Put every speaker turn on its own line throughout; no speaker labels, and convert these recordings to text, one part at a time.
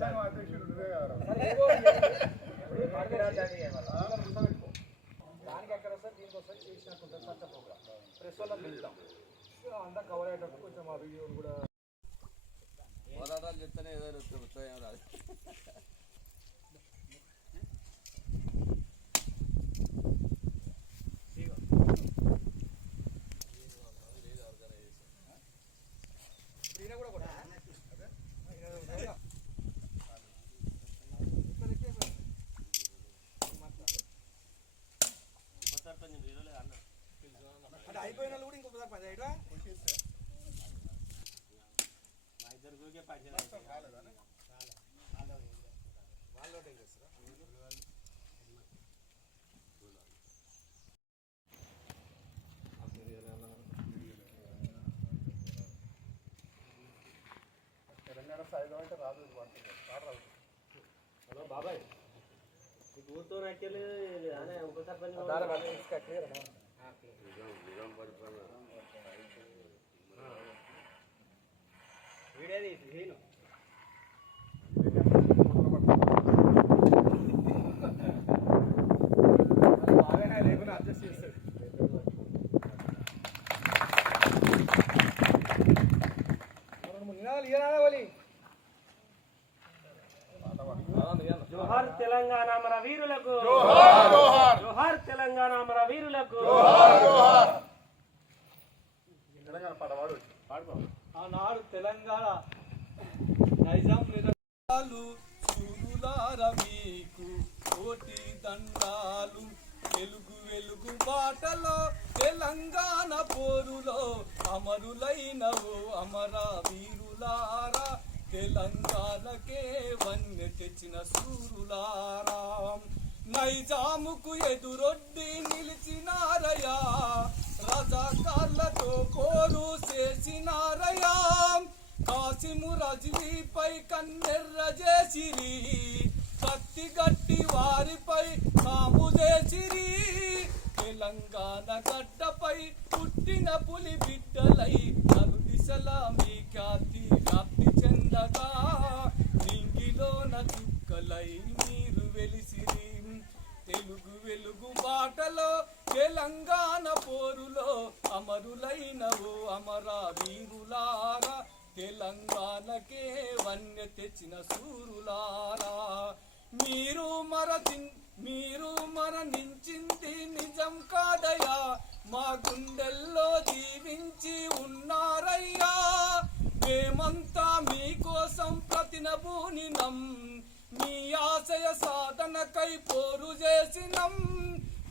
సంఘం అధ్యక్షుడు నువ్వే కదా దానికి ఎక్కడ వస్తే
దీనికి వస్తే చేసినట్టుంటుంది అంతా కవర్ అయ్యేటప్పుడు కొంచెం
ఆ కూడా పోరాటాలు చెప్తేనే రాదు అంటే అయిపోయిన వాళ్ళు కూడా ఇంకొకసారి పని చేయడా వాళ్ళు ఒకటే చేస్తారా? తెలంగాణ స్థాయిలో అంటే రాదు ఇది పడుతుంది రాదు రాదు.
హలో బాబాయ్. वो तो ना हाँ, अकेले आना
है उनको सर बनी दार
बात इसका
क्लियर है हाँ निगम पर पर वीडियो दी थी नो Yeah.
జోహార్ తెలంగాణ మన వీరులకు జోహార్. తెలంగాణ మన వీరులకు
తెలంగాణ పడవాడు
ఆనాడు తెలంగాణ నైజాం నిజాలు చూడులార మీకు కోటి దండాలు. వెలుగు వెలుగు బాటలో తెలంగాణ పోరులో అమరులైన ఓ అమర వీరులారా తెలంగాణకే వన్నె తెచ్చిన సూరులారాం నైజాముకు ఎదురొడ్డి నిలిచినారయా రజాకార్లతో పోరు చేసినారయా కాసిము రజనీపై కన్నెర్ర చేసిరి కత్తి గట్టి వారిపై కాము చేసిరి. తెలంగాణ గడ్డపై పుట్టిన పులి బిడ్డలై నలు దిశల మీ ఖ్యాతి వ్యాప్తి చెందగా మీరు వెలిసిరి. తెలుగు వెలుగు బాటలో తెలంగాణ పోరులో అమరులైన ఓ అమర వీరులారా తెలంగాణకే వన్య తెచ్చిన సూరులారా. మీరు మరచి మీరు మరణించింది నిజం కాదయ్యా మా గుండెల్లో జీవించి ఉన్నారయ్యా. మేమంతా మీకోసం ప్రతినభూని నమ్మ ఆశయ సాధనకై పోరు చేసినం.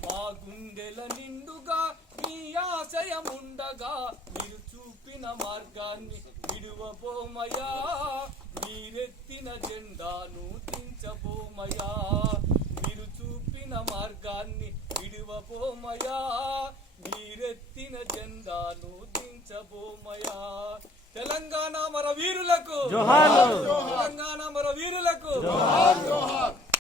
మా గుండెల నిండుగా మీ ఆశయముండగా మీరు చూపిన మార్గాన్ని విడువబోమయా. మీరెత్తిన జెండాను దించబోమయా మీరు చూపిన మార్గాన్ని విడువబోమయా. మీరెత్తిన జెండాను దించబోమయా. తెలంగాణ మర వీరులకు తెలంగాణ మర వీరులకు